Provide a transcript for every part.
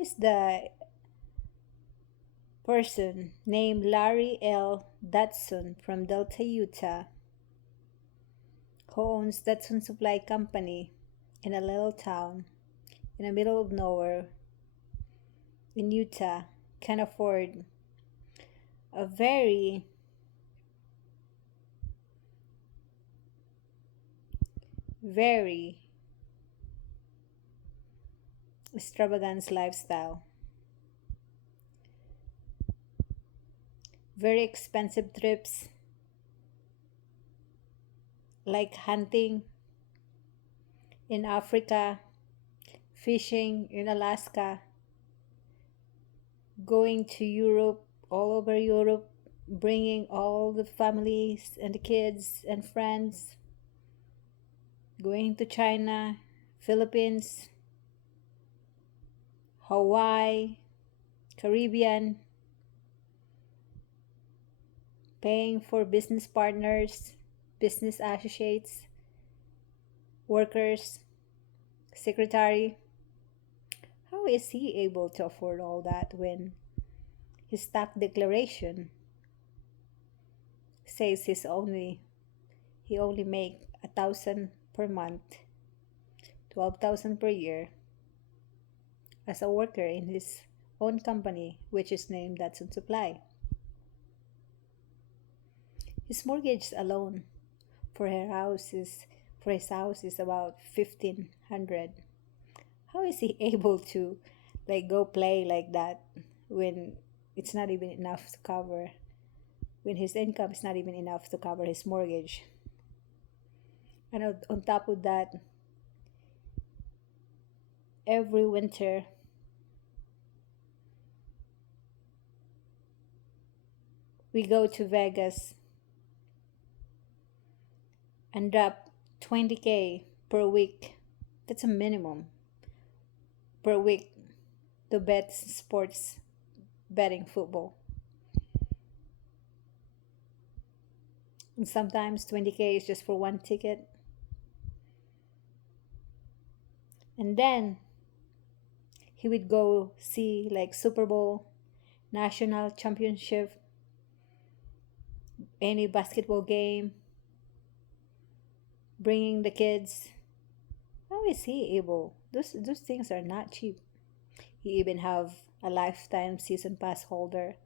is the person named Larry L. Dutson from Delta, Utah, who owns Dutson Supply Company in a little town in the middle of nowhere in Utah, can afford a very, very extravagant lifestyle, very expensive trips like hunting in Africa, fishing in Alaska, going to Europe, all over Europe, bringing all the families and the kids and friends, going to China, Philippines, Hawaii, Caribbean, paying for business partners, business associates, workers, secretary. How is he able to afford all that when his tax declaration says he only make 1,000 per month, 12,000 per year as a worker in his own company, which is named Datsun Supply. His mortgage alone for her house is for his house is about 1,500. How is he able to like go play like that when it's not even enough to cover when his income is not even enough to cover his mortgage? And on top of that, every winter we go to Vegas and drop 20K per week. That's a minimum per week to bet sports betting football. And sometimes 20K is just for one ticket. And then he would go see like Super Bowl, national championship, any basketball game, bringing the kids. How is he able? Those things are not cheap. He even have a lifetime season pass holder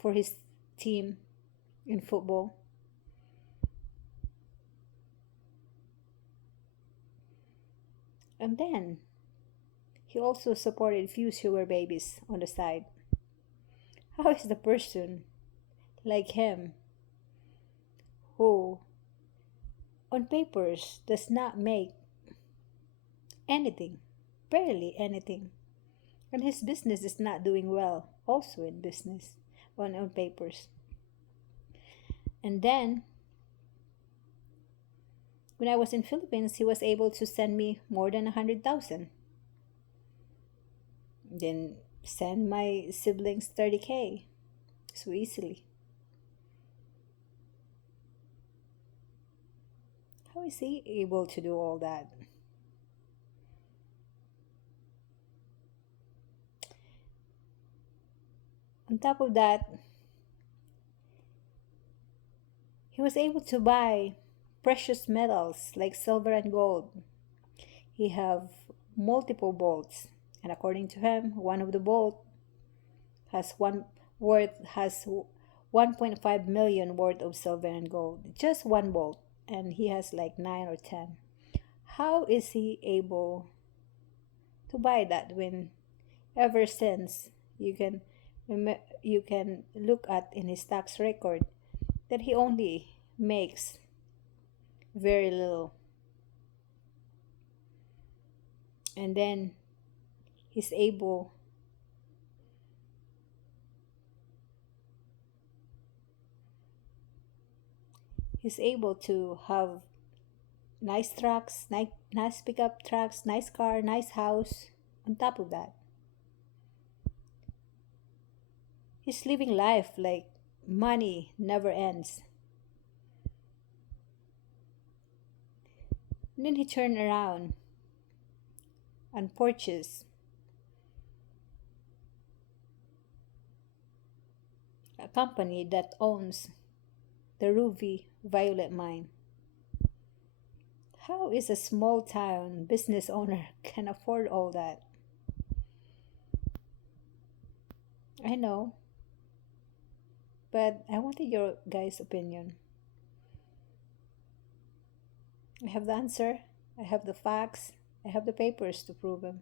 for his team in football. And then he also supported few sugar babies on the side. How is the person like him who on papers does not make anything, barely anything, and his business is not doing well also in business on papers. And then when I was in Philippines, he was able to send me more than 100,000. Then send my siblings 30K so easily. How is he able to do all that? On top of that, he was able to buy precious metals like silver and gold. He have multiple bolts, and according to him, one of the bolt has 1.5 million worth of silver and gold. Just one bolt, and he has like 9 or 10. How is he able to buy that when ever since you can look at in his tax record that he only makes very little, and then he's able he's able to have nice trucks, nice pickup trucks, nice car, nice house. On top of that, he's living life like money never ends. And then he turned around and purchased a company that owns the Ruby Violet mine. How is a small town business owner can afford all that? I know, but I wanted your guys' opinion. I have the answer, I have the facts, I have the papers to prove them.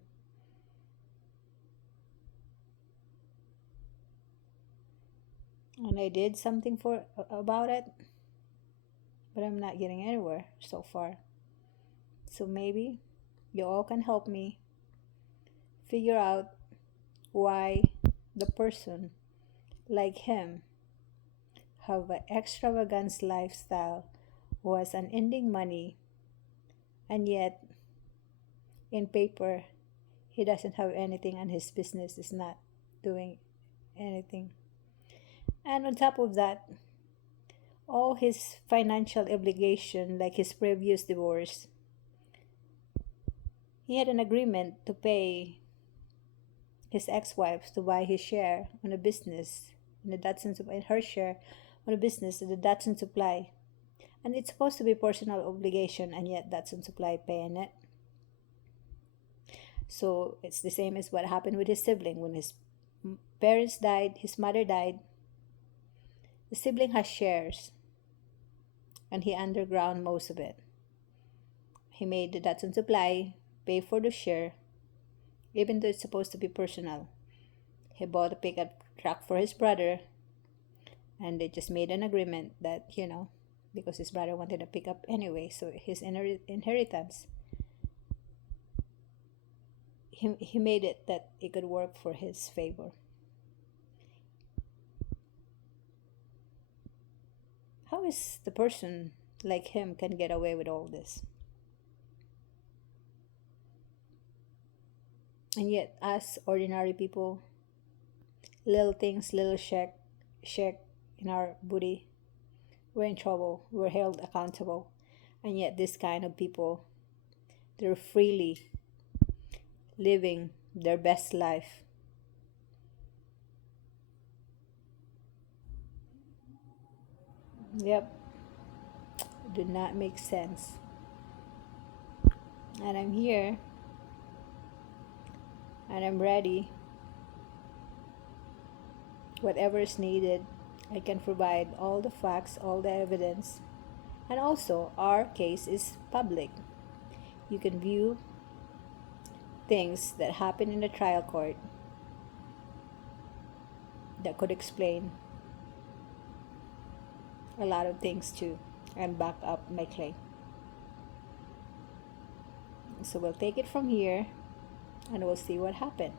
And I did something for about it, but I'm not getting anywhere so far. So maybe you all can help me figure out why the person like him have an extravagant lifestyle who has unending money, and yet in paper he doesn't have anything and his business is not doing anything. And on top of that, all his financial obligation, like his previous divorce, he had an agreement to pay his ex-wife to buy his share on a business in the Datsun Supply, and her share on a business in the Datsun Supply. And it's supposed to be personal obligation, and yet Datsun Supply paying it. So it's the same as what happened with his sibling. When his parents died, his mother died, the sibling has shares, and he underground most of it. He made the Datsun Supply pay for the share, even though it's supposed to be personal. He bought a pickup truck for his brother, and they just made an agreement that, because his brother wanted a pickup anyway, so his inheritance, he made it that it could work for his favor. How is the person like him can get away with all this? And yet, us ordinary people, little things, little check in our booty, we're in trouble. We're held accountable. And yet, this kind of people, they're freely living their best life. Yep, do not make sense. And I'm here, and I'm ready. Whatever is needed, I can provide all the facts, all the evidence. And also, our case is public. You can view things that happen in the trial court that could explain a lot of things too and back up my claim. So we'll take it from here and we'll see what happened.